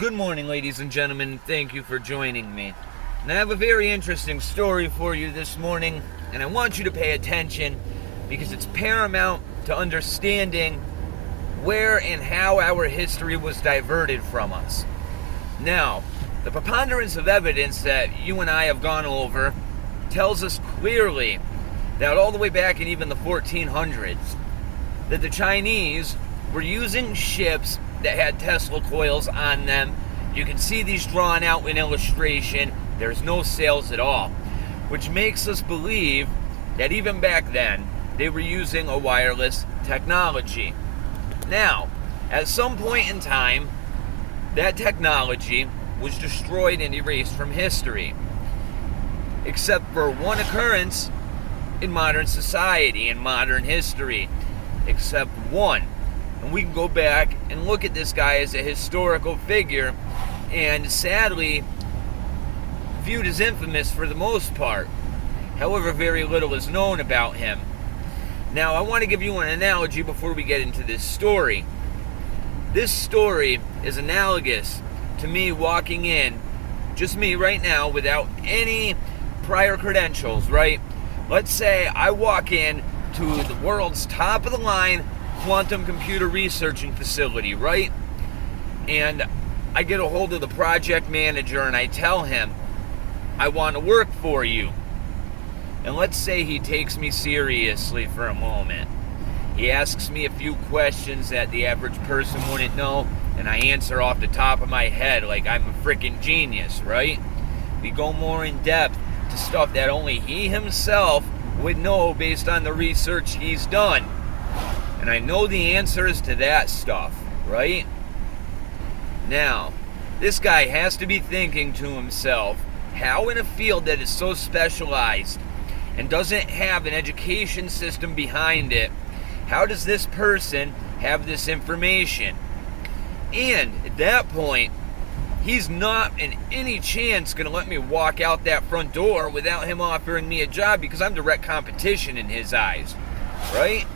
Good morning, ladies and gentlemen. Thank you for joining me. And I have a very interesting story for you this morning, and I want you to pay attention because it's paramount to understanding where and how our history was diverted from us. Now, the preponderance of evidence that you and I have gone over tells us clearly that all the way back in even the 1400s, that the Chinese were using ships that had Tesla coils on them. You can see these drawn out in illustration. There's no sails at all, which makes us believe that even back then they were using a wireless technology. Now, at some point in time, that technology was destroyed and erased from history, except for one occurrence in modern society, in modern history, except one. And we can go back and look at this guy as a historical figure, and sadly viewed as infamous for the most part. However, very little is known about him. Now, I want to give you an analogy before we get into this story. This story is analogous to me walking in, just me right now, without any prior credentials, right? Let's say I walk in to the world's top of the line quantum computer researching facility, right? And I get a hold of the project manager and I tell him, I want to work for you. And let's say he takes me seriously for a moment. He asks me a few questions that the average person wouldn't know, and I answer off the top of my head like I'm a freaking genius, right? We go more in depth to stuff that only he himself would know based on the research he's done. And I know the answers to that stuff, right? Now, this guy has to be thinking to himself, how in a field that is so specialized and doesn't have an education system behind it, how does this person have this information? And at that point, he's not in any chance going to let me walk out that front door without him offering me a job, because I'm direct competition in his eyes, right?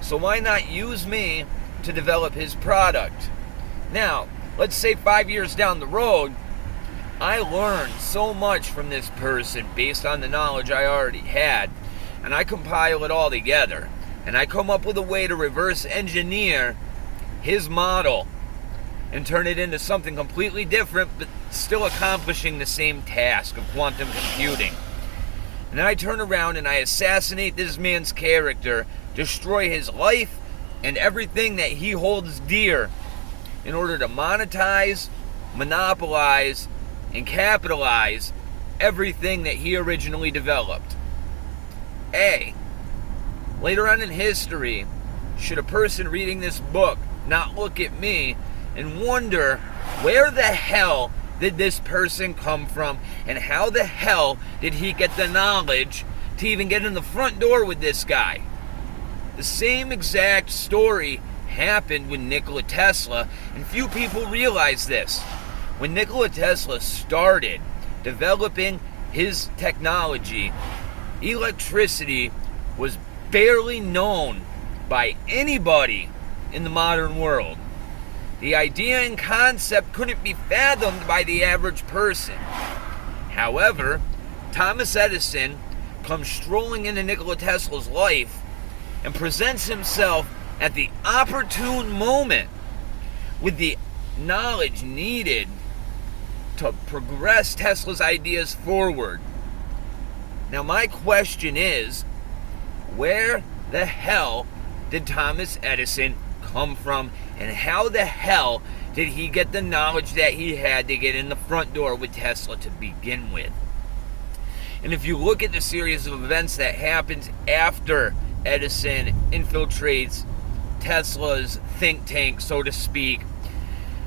So why not use me to develop his product? Now, let's say 5 years down the road, I learned so much from this person based on the knowledge I already had, and I compile it all together, and I come up with a way to reverse engineer his model and turn it into something completely different, but still accomplishing the same task of quantum computing. And then I turn around and I assassinate this man's character, destroy his life and everything that he holds dear in order to monetize, monopolize, and capitalize everything that he originally developed. Later on in history, should a person reading this book not look at me and wonder, where the hell did this person come from, and how the hell did he get the knowledge to even get in the front door with this guy? The same exact story happened with Nikola Tesla, and few people realize this. When Nikola Tesla started developing his technology, electricity was barely known by anybody in the modern world. The idea and concept couldn't be fathomed by the average person. However, Thomas Edison comes strolling into Nikola Tesla's life and presents himself at the opportune moment with the knowledge needed to progress Tesla's ideas forward. Now, my question is, where the hell did Thomas Edison come from, and how the hell did he get the knowledge that he had to get in the front door with Tesla to begin with? And if you look at the series of events that happens after Edison infiltrates Tesla's think tank, so to speak,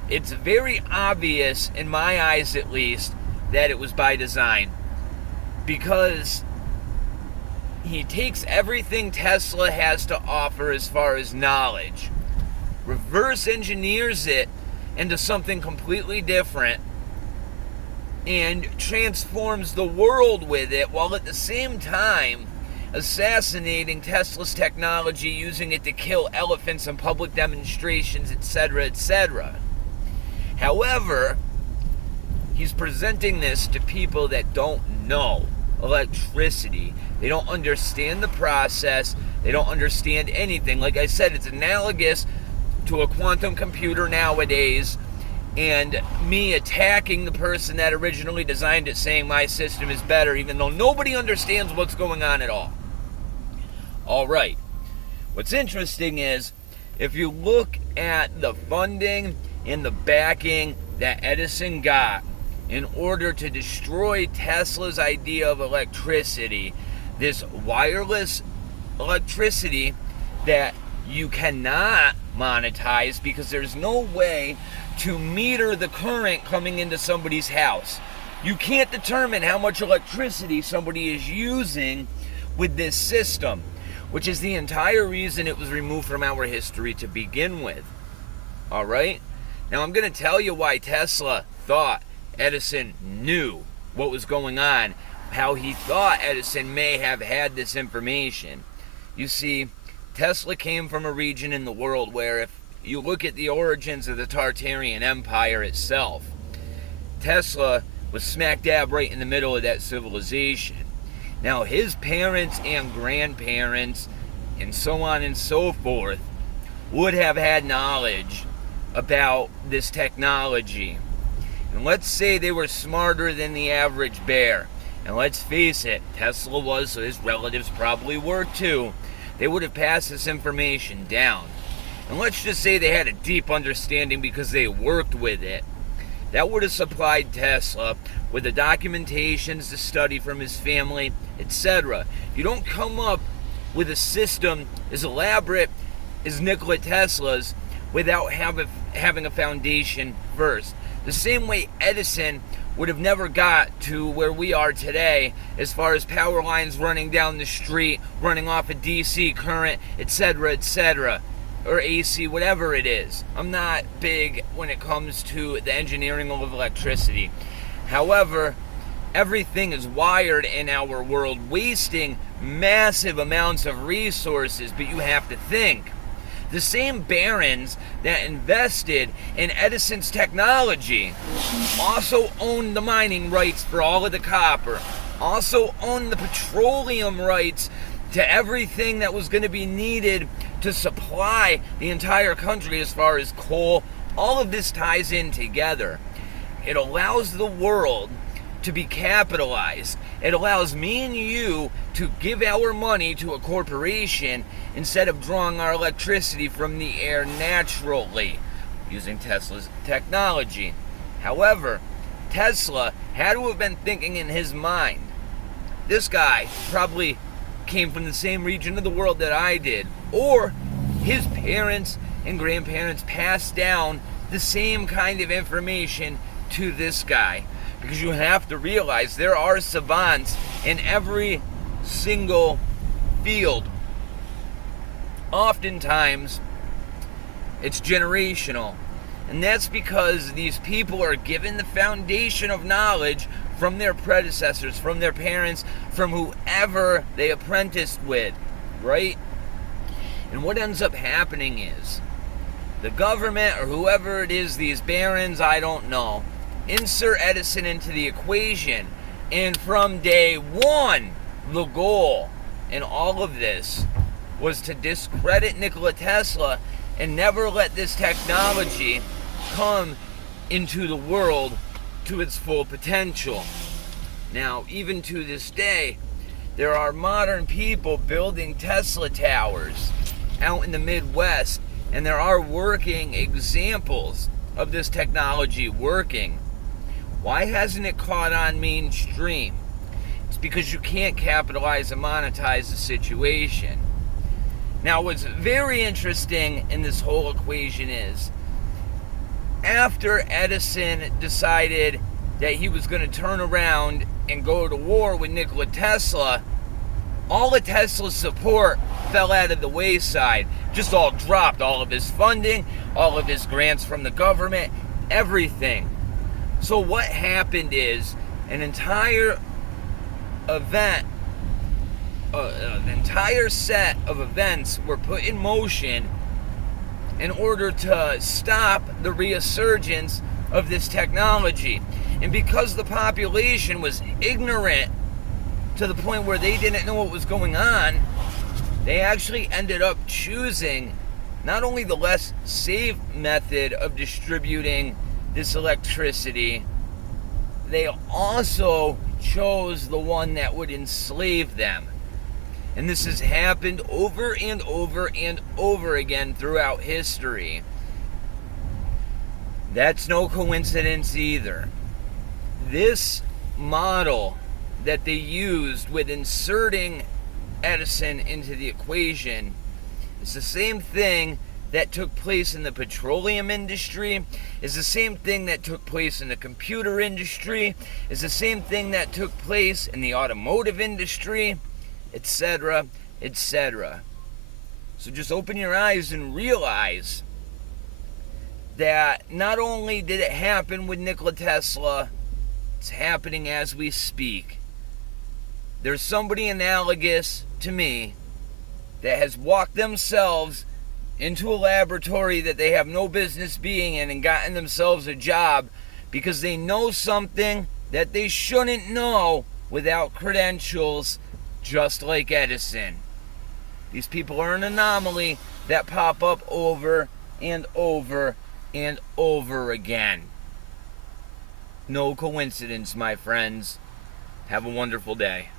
it's very obvious, in my eyes at least, that it was by design. Because he takes everything Tesla has to offer as far as knowledge, reverse engineers it into something completely different, and transforms the world with it, while at the same time assassinating Tesla's technology, using it to kill elephants in public demonstrations, etc., etc. However, he's presenting this to people that don't know electricity. They don't understand the process. They don't understand anything. Like I said, it's analogous to a quantum computer nowadays, and me attacking the person that originally designed it, saying my system is better, even though nobody understands what's going on at all. All right. What's interesting is, if you look at the funding and the backing that Edison got in order to destroy Tesla's idea of electricity, this wireless electricity that you cannot monetize because there's no way to meter the current coming into somebody's house. You can't determine how much electricity somebody is using with this system, which is the entire reason it was removed from our history to begin with. All right? Now I'm going to tell you why Tesla thought Edison knew what was going on, how he thought Edison may have had this information. You see, Tesla came from a region in the world where, if you look at the origins of the Tartarian Empire itself, Tesla was smack dab right in the middle of that civilization. Now, his parents and grandparents, and so on and so forth, would have had knowledge about this technology. And let's say they were smarter than the average bear. And let's face it, Tesla was, so his relatives probably were too. They would have passed this information down. And let's just say they had a deep understanding because they worked with it. That would have supplied Tesla with the documentations to study from his family, etc. You don't come up with a system as elaborate as Nikola Tesla's without having a foundation first. The same way Edison would have never got to where we are today as far as power lines running down the street, running off a DC current, etc., etc., or AC, whatever it is. I'm not big when it comes to the engineering of electricity. However, everything is wired in our world, wasting massive amounts of resources, but you have to think. The same barons that invested in Edison's technology also owned the mining rights for all of the copper, also owned the petroleum rights to everything that was going to be needed to supply the entire country as far as coal. All of this ties in together. It allows the world to be capitalized. It allows me and you to give our money to a corporation instead of drawing our electricity from the air naturally using Tesla's technology. However, Tesla had to have been thinking in his mind. This guy probably came from the same region of the world that I did, or his parents and grandparents passed down the same kind of information to this guy. Because you have to realize there are savants in every single field. Oftentimes, it's generational. And that's because these people are given the foundation of knowledge from their predecessors, from their parents, from whoever they apprenticed with, right? And what ends up happening is the government, or whoever it is, these barons, I don't know, insert Edison into the equation, and from day one, the goal in all of this was to discredit Nikola Tesla and never let this technology come into the world to its full potential. Now, even to this day, there are modern people building Tesla towers out in the Midwest, and there are working examples of this technology working. Why hasn't it caught on mainstream? It's because you can't capitalize and monetize the situation. Now, what's very interesting in this whole equation is, after Edison decided that he was going to turn around and go to war with Nikola Tesla, all of Tesla's support fell out of the wayside. Just all dropped. All of his funding, all of his grants from the government, everything. So what happened is an entire event, an entire set of events were put in motion in order to stop the resurgence of this technology. And because the population was ignorant to the point where they didn't know what was going on, they actually ended up choosing not only the less safe method of distributing this electricity, they also chose the one that would enslave them. And this has happened over and over and over again throughout history. That's no coincidence either. This model that they used with inserting Edison into the equation is the same thing that took place in the petroleum industry, is the same thing that took place in the computer industry, is the same thing that took place in the automotive industry, etc., etc. So just open your eyes and realize that not only did it happen with Nikola Tesla, it's happening as we speak. There's somebody analogous to me that has walked themselves into a laboratory that they have no business being in and gotten themselves a job because they know something that they shouldn't know without credentials, just like Edison. These people are an anomaly that pop up over and over and over again. No coincidence, my friends. Have a wonderful day.